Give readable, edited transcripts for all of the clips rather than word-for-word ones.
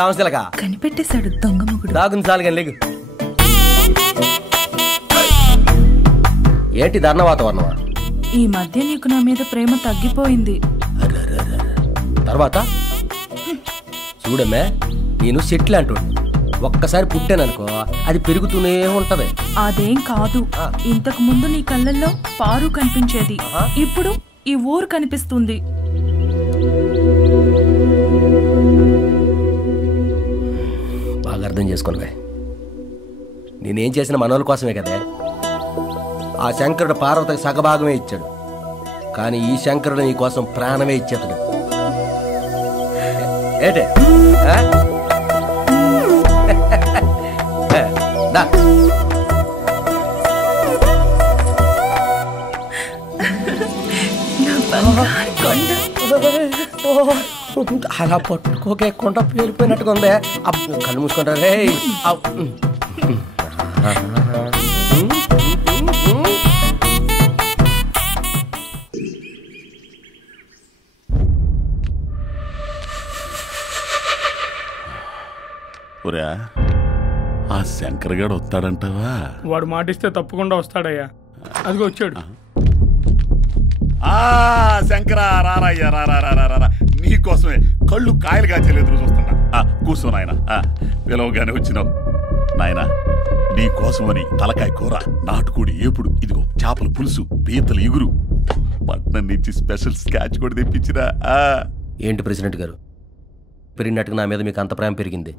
రామశిలక కనిపెట్టేశాడు దొంగ మొగుడు. దాగుంది చాలు కానీ లేకు. ఏంటి ధర్ణ వాతావరణమా? ఈ మధ్య నీకు నా మీద ప్రేమ తగ్గిపోయింది. తర్వాత చూడమే, నేను సెటిల్ అంటుండు. ఒక్కసారి పుట్టాననుకో అది పెరుగుతూనే ఉంటది. అదేం కాదు, ఇంతకు ముందు నీ కళ్ళల్లో పారు కనిపించేది, ఇప్పుడు ఈ ఊరు కనిపిస్తుంది. బాగా అర్థం చేసుకోను. నేనేం చేసిన మనోళ్ళ కోసమే కదా. ఆ శంకరుడు పార్వతికి సగభాగమే ఇచ్చాడు, కానీ ఈ శంకరుడు నీ కోసం ప్రాణమే ఇచ్చేతాడు. ఏటే అలా పట్టుకోకే కొండ పేలిపోయినట్టుగా ఉందే. కళ్ళు మూసుకుంటారు. రే ఆ శంకర్ గడు వస్తాడంటావా? వాడు మాటిస్తే తప్పకుండా వస్తాడయ్యా. అదిగో వచ్చాడు. శంకరా రారయ్యా, రారా నీకోసమే కళ్ళు కాయలుగా చెల్లి చూస్తున్నా. కూర్చో నాయన, పిలవగానే వచ్చినావు. నాయన నీకోసమని తలకాయ కూర, నాటుకోడి ఏపుడు, ఇదిగో చేపల పులుసు, పీతలు ఇగురు, పట్నం నుంచి స్పెషల్ స్కాచ్ కూడా తెప్పించినా. ఏంటి ప్రెసిడెంట్ గారు, పెరిగినట్టుగా నా మీద మీకు అంత ప్రేమ పెరిగింది?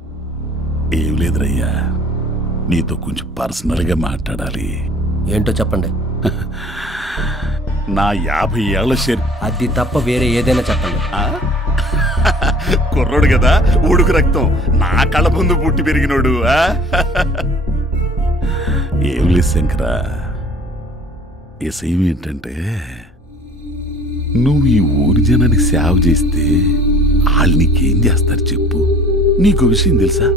ఏం లేదురయ్యా, నీతో కొంచెం పర్సనల్గా మాట్లాడాలి. ఏంటో చెప్పండి. నా 50 ఏళ్ల అది తప్ప వేరే ఏదైనా చెప్పండి. కుర్రోడు కదా, ఉడుకు రక్తం, నా కళ్ళ ముందు పుట్టి పెరిగినోడు. ఏం లేదు శంకరా, విషయం ఏంటంటే నువ్వు ఈ ఊరి జనానికి సేవ చేస్తే వాళ్ళు నీకేం చేస్తారు చెప్పు? నీకు విషయం తెలుసా?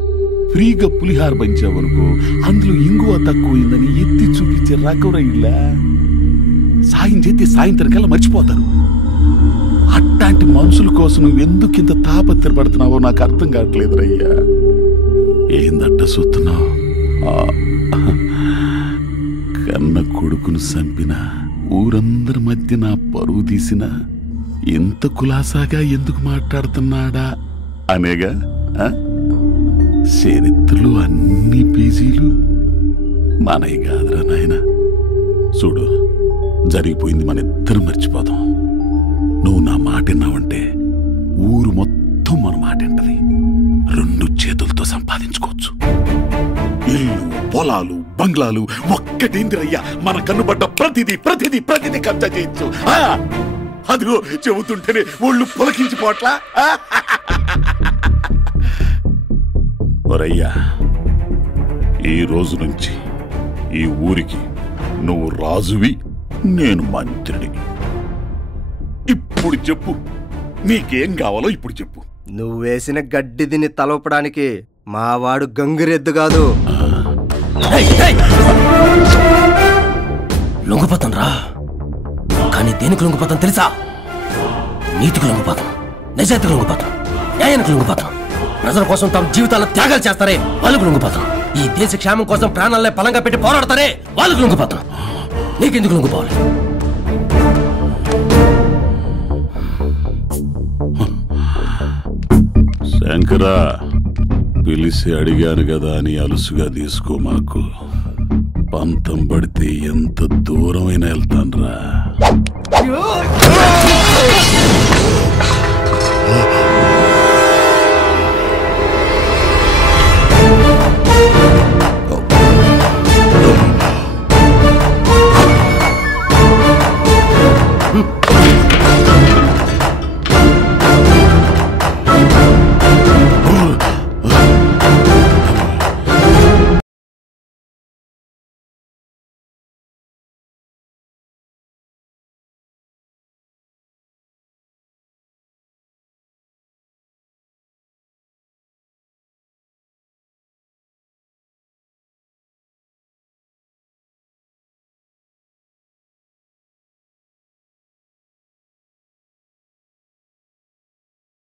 ఫ్రీగా పులిహార పంచావనుకో, అందులో ఇంగువ తక్కువైందని ఎత్తి చూపించే రకవరైలా సాయం చేస్తే సాయంత్రం కల్లా మర్చిపోతారు. అట్లాంటి మనుషుల కోసం నువ్వు ఎందుకింత తాపత్రపడుతున్నావో నాకు అర్థం కావట్లేదు రయ్యా. ఏందట్ట చూస్తున్నావు? కన్న కొడుకును చంపిన, ఊరందరి మధ్య నా పరువు తీసిన, ఎంత కులాసాగా ఎందుకు మాట్లాడుతున్నాడా అనేగా. చరిత్రలో అన్ని పేజీలు మనవి కాదురా నాయన. చూడు, జరిగిపోయింది మన ఇద్దరు మర్చిపోదాం. నువ్వు నా మాట విన్నావంటే ఊరు మొత్తం మన మాట వింటది. 2 చేతులతో సంపాదించుకోవచ్చు. ఇల్లు, పొలాలు, బంగ్లాలు ఒక్కటేందిరయ్యా, మన కన్నుబడ్డ ప్రతిదీ ప్రతిదీ ప్రతిదీ కబ్జా చేయొచ్చు. అదిగో చెబుతుంటేనే ఒళ్ళు పొలకించిపోట్లా. ఒరయ్యా, ఈ రోజు నుంచి ఈ ఊరికి నువ్వు రాజువి, నేను మంత్రిని. ఇప్పుడు చెప్పు, నీకేం కావాలో ఇప్పుడు చెప్పు. నువ్వు వేసిన గడ్డి దీన్ని తలపడానికి మావాడు గంగిరెద్దు కాదు. లొంగిపోతాను రా, కానీ దేనికి లొంగిపోతాను తెలుసా? నీతికి లొంగిపోతాను, నిజాయితీకి లొంగిపోతాను, న్యాయానికి లొంగిపోతాను. ప్రజల కోసం తమ జీవితాలను త్యాగాలు చేస్తారే వాళ్ళకు లొంగిపోతాను. ఈ దేశ క్షేమం కోసం ప్రాణాలనే బలంగా పెట్టి పోరాడతారే వాళ్ళకు లొంగిపోతాను. నీకెందుకు లొంగిపోవాలి? శంకరా, పిలిచి అడిగాను కదా అని అలుసుగా తీసుకో. మాకు పంతం పడితే ఎంత దూరమైనా వెళ్తాను రా.